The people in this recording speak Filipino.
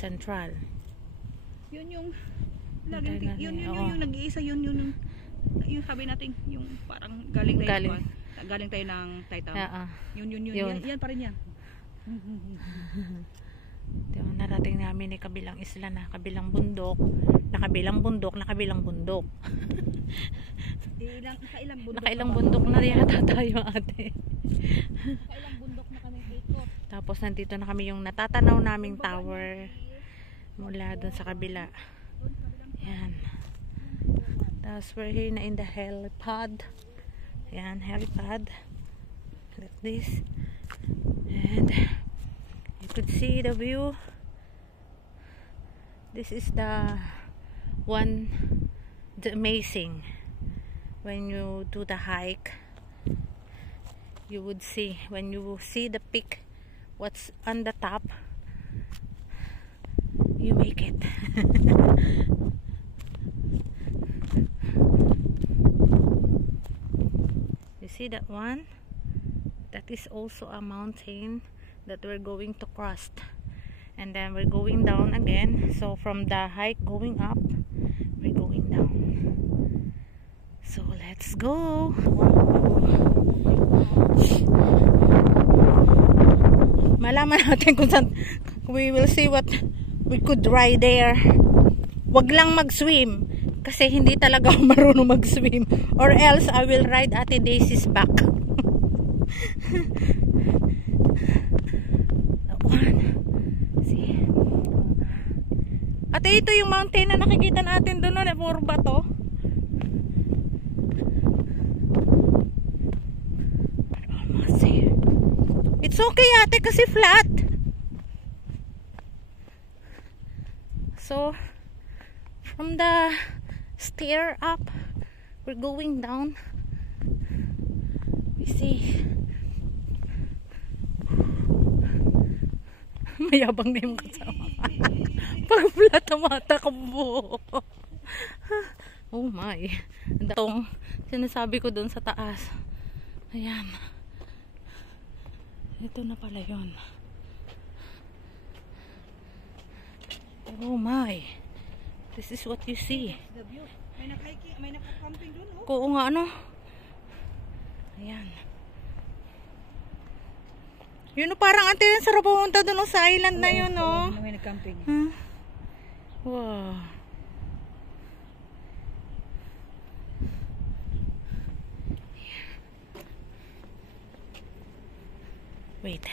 Central. Yun yung yung nag-iisa, yun yung sabi natin, yung parang galing tayo ng Taytay. Yan pa rin yan. Diba, narating namin ni kabilang isla na kabilang bundok, na kabilang bundok. Nakailang bundok na yata tayo, ate. Nakailang bundok na kami ikot. Tapos nandito na kami yung natatanaw naming tower mula dun sa kabila. Yan. Tapos we're here na in the helipad. Yan, helipad. Like this. And you could see the view. This is the amazing. When you do the hike, you would see, when you see the peak, what's on the top, you make it. You see that one? That is also a mountain that we're going to cross, and then we're going down again. So from the hike going up, we're going down. So let's go. Malaman natin kung saan, we will see what we could ride there. Wag lang mag-swim kasi hindi talaga ako marunong mag-swim, or else I will ride Ate Daisy's back. See. Ate, ito yung mountain na nakikita natin doon, na puro bato. Almost here. It's okay, ate, kasi flat. So from the stair up, we're going down. We see mayabang na yung kasama. Pag flat ang matakbo. Oh my. Itong sinasabi ko dun sa taas. Ayan. Ito na pala yun. Oh my. This is what you see. May naka-camping dun, oh. Oo nga, ano? Ayan. Yun, parang ante yun, sarap pumunta dun sa island na yun, oh. May nag-camping. Huh? Wow. Wait.